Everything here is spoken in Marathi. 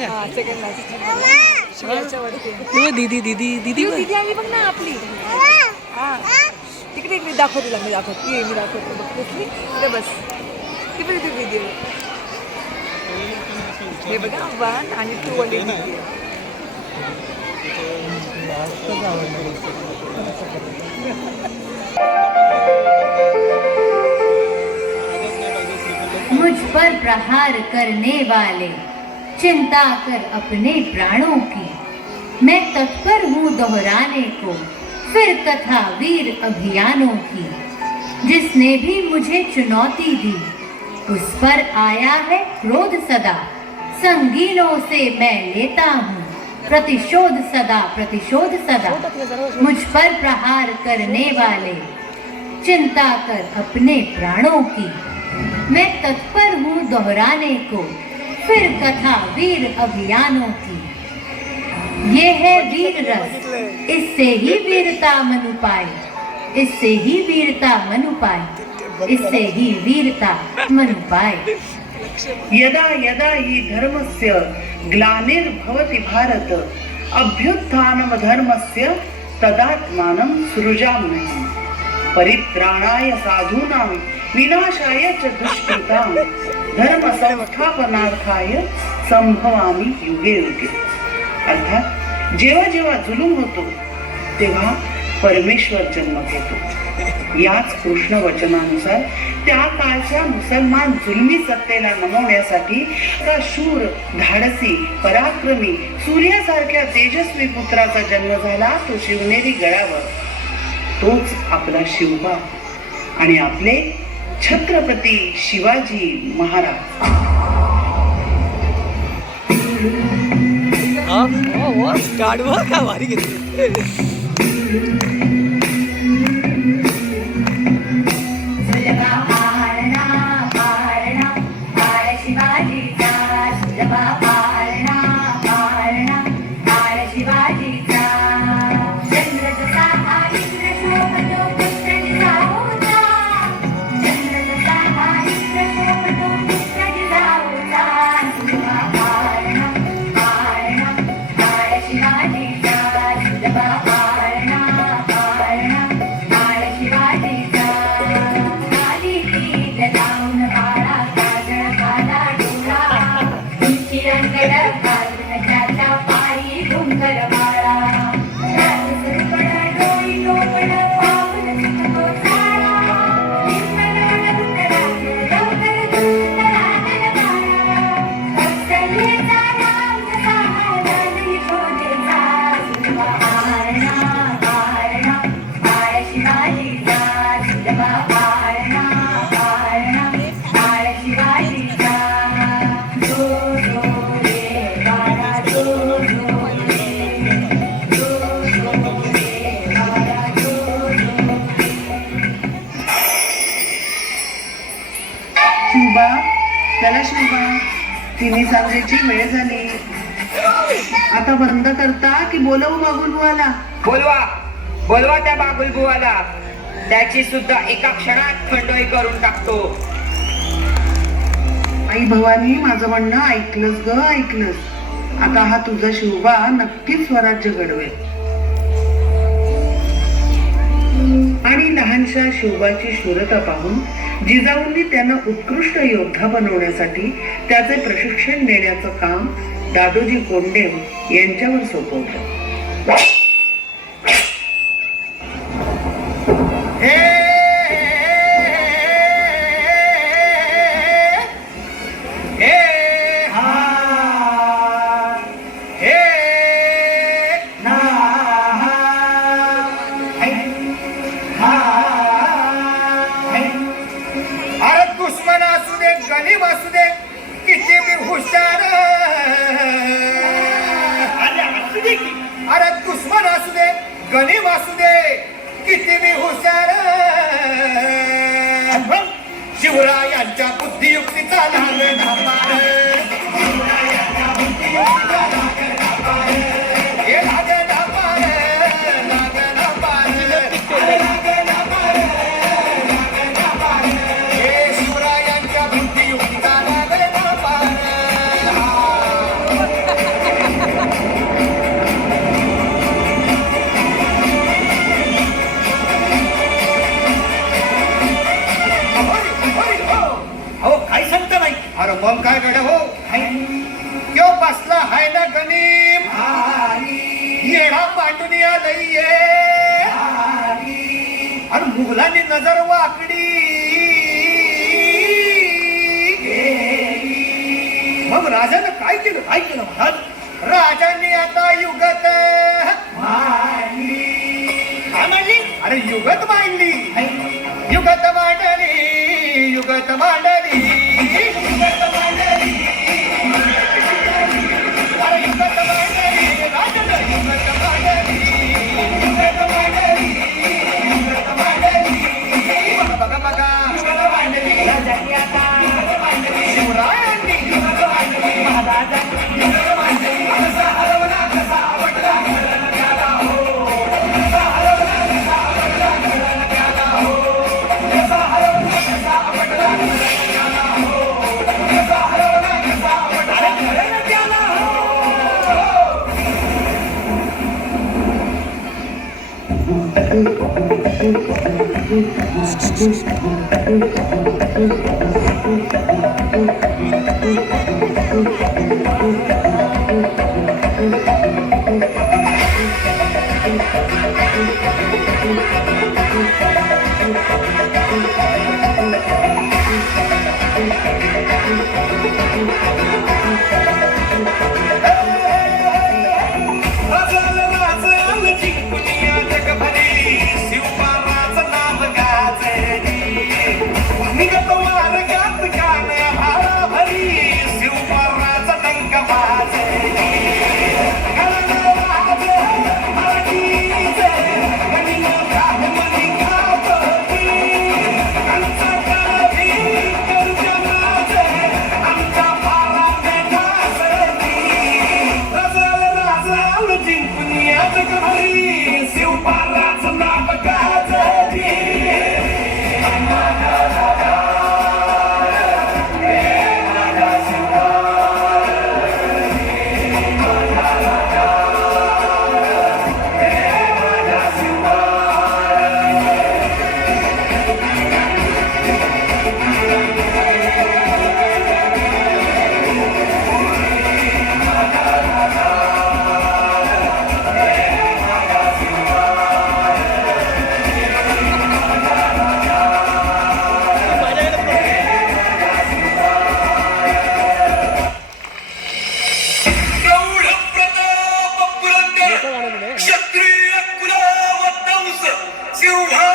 का? सेकंड शिवराच्या वरती दीदी दीदी दीदी दीदी आली बघ ना आपली. हा तिकडे इकडे दाखव तुला मी दाखवते मी दाखवते बघ कुठली इकडे बस तिकडे ती दीदी हे बघा 1 आणि 2 वाली दीदी मुझ पर प्रहार करने वाले चिंता कर अपने प्राणों की, मैं तत्पर हूँ दोहराने को फिर कथा वीर अभियानों की। जिसने भी मुझे चुनौती दी उस पर आया है क्रोध सदा, संगीनों से मैं लेता हूँ प्रतिशोध सदा प्रतिशोध सदा। मुझ पर प्रहार करने वाले चिंता कर अपने प्राणों की, मैं तत्पर हूँ दोहराने को फिर कथा वीर अभियानों की। ये है वीर रस, इससे ही वीरता मनु पाए, इससे ही वीरता मनु पाए, इससे ही वीरता मनु पाए। यदा यदा हि धर्मस्य ग्लानिर्भवति भारत अभ्युत्थानं धर्मस्य तदात्मानं सृजाम्यहम्। परित्राणाय साधूनां विनाशाय च दुष्कृतां धर्म संस्थापनार्थाय संभवामि युगे युगे। अर्थात जेव्हा जेव्हा जुलूम होतो तेव्हा परमेश्वर जन्म घेतो। याच कृष्ण वचनानुसार त्या काळच्या मुसलमान जुलमी सत्तेला नमवण्यासाठी एका शूर धाडसी पराक्रमी सूर्यासारख्या तेजस्वी पुत्राचा जन्म झाला। तो शिवनेरी गडावर, तोच आपला शिवबा आणि आपले छत्रपती शिवाजी महाराज। गाडवा का भारी घेतली. शिवबा, चला शिवबा, तिन्ही सांगायची वेळ झाली. आता बंद करता की बोलवू बागुलबुवाला? बोलवा बोलवा त्या बागुलबुवाला, त्याची सुद्धा एका क्षणात खंडोई करून टाकतो. आई भवानी, माझं म्हणणं ऐकलंस ग, ऐकलंस. आता हा तुझा शिवबा नक्कीच स्वराज्य घडवेल. आणि लहानशा शिवबाची शूरता पाहून जिजाऊंनी त्यांना उत्कृष्ट योद्धा बनवण्यासाठी त्याचे प्रशिक्षण देण्याचं काम दादोजी कोंडेव यांच्यावर सोपवलं. दुश्मन असू दे, गरीब असू दे, किती बी हुशार, अरे दुश्मन असू दे, गरीब असू दे, किती बी हुशार, शिवरायांच्या बुद्धियुक्तीचा लागले धापार, गड हो त्यो बसला हाय ना गणिम येडा मांडून आलंय आणि मुघलांनी नजर वाकडी मग राजानं काय केलं महाराज राजांनी आता युगत मांडली अरे युगत मांडली युगत मांडली युगत मांडली युगत मांडली अरे युगत मांडली राजानं युगत मांडली युगत मांडली युगत मांडली बघा बघा युगत मांडली राजांनी आता युगत मांडली शिवरायांनी युगत मांडली महाराजांनी युगत मांडली कसा हरवला कसा आवडला घराला त्याला हो कसा हरवला कसा आवडला घराला त्याला हो कसा हरवला कसा आवडला घराला त्याला हो कसा हरवला कसा आवडला घराला त्याला हो क्षत्रिय कुलावतंस सिंहासनाधीश्वर